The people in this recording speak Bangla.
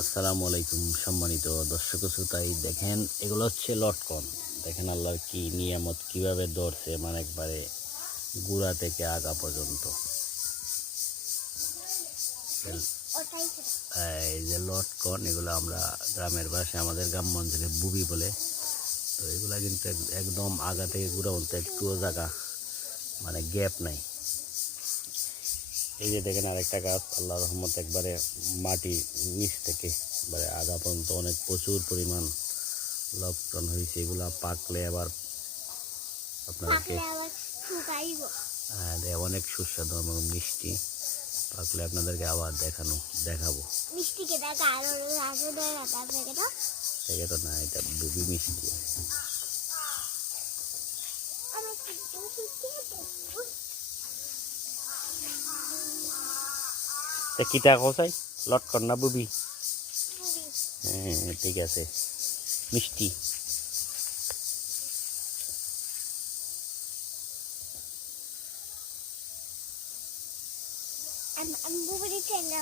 আসসালামু আলাইকুম সম্মানিত দর্শক শ্রোতাই, দেখেন এগুলো হচ্ছে লটকন। দেখেন আল্লাহর কি নিয়ামত, কিভাবে ধরছে, মানে একবারে গুড়া থেকে আগা পর্যন্ত। এই যে লটকন, এগুলো আমরা গ্রামের ভাষায়, আমাদের গ্রাম্য অঞ্চলে বুবি বলে। তো এগুলা কিন্তু একদম আগা থেকে গুড়া বলতে একটুও জায়গা, মানে গ্যাপ নাই। এই যে দেখেন আরেকটা গাছ, আল্লাহ রহমত একবারে মাটি নিচ থেকে একবারে আগা পর্যন্ত অনেক প্রচুর পরিমাণ লটকন হয়েছে। এগুলা পাকলে আবার আপনাদেরকে অনেক সুস্বাদু এবং মিষ্টি। পাকলে আপনাদেরকে আবার দেখাবো। এটা না, এটা বুবি মিষ্টি। তা কিটা কোথায়, লটকন না বুবি? হ্যাঁ ঠিক আছে, মিষ্টি। I'm moving it